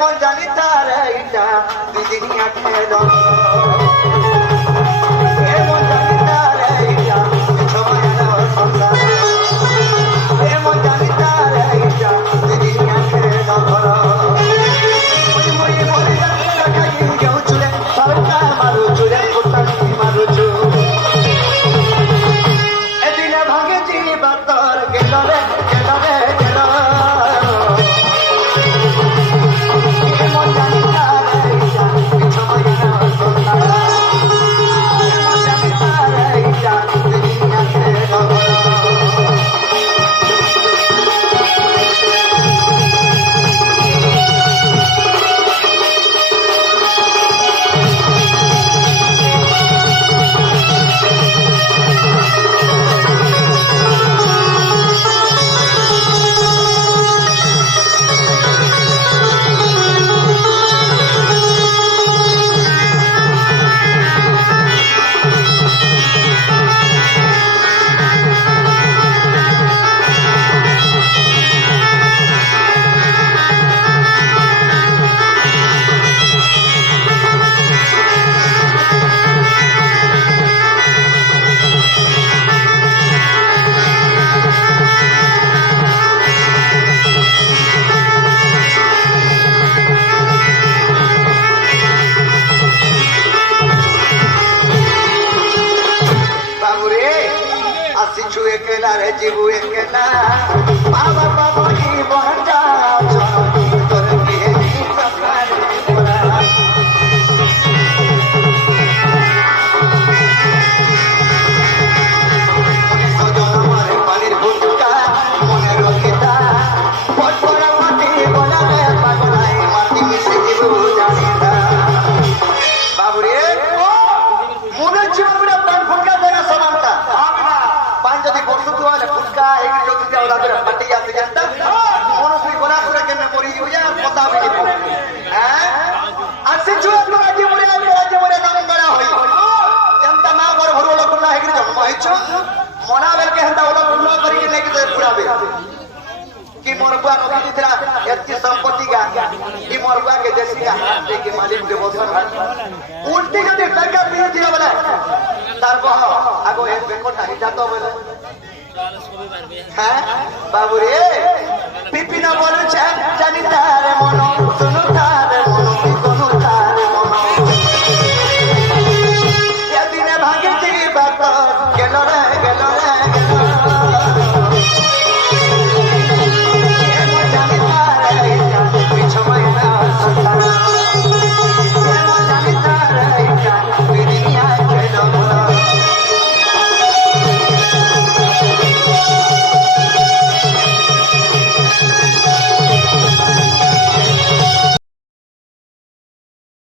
মন জানি তার এইটা দুদিনিয়া খেল মন জানি তার এইটা সময় সন্ধ্যা মন জানি তার এইটা দুদিনিয়া খেল এদিনে ভাগে চিনি বাতর গেল রে গেল রে গেল মন জানি তার এইটা সময় সন্ধ্যা মন জানি তার এইটা দুদিনিয়া খেল जीवु एकला बाबा बाबा जीवन का तोर के सफर बोला सजो हमारे पानीर भुटका मने रखिता पटरा माटी बोला रे पागलाई माटी मिसे जीवु जानिता बाबू रे मुने जीवन प्राण फुटका देना समानता पांच जदी बसु तो वाले फुटका एक जोगी का वाला तेरा पट्टी आते जानता मनुष्य बना पूरा के में मरी हुई है पता भी नहीं हैं अच्छे जो तो आज मोरे नाम बड़ा होई जनता ना बर भरो लोग ना है कि जन्म हिचो मना बेल के हंदा वाला पुनो करी के लेके तो पूरा बे कि मोरबुआ रखी थी एती संपत्ति का कि मोरबुआ के देसी का हाथ के मालिक दे बसन उल्टी जदी सरकार पीए दिला वाला तारको आगो एक बेकोटा हिजातो बोले हैं बाबू रे पिपिना बोलु छ जानी तारे मनो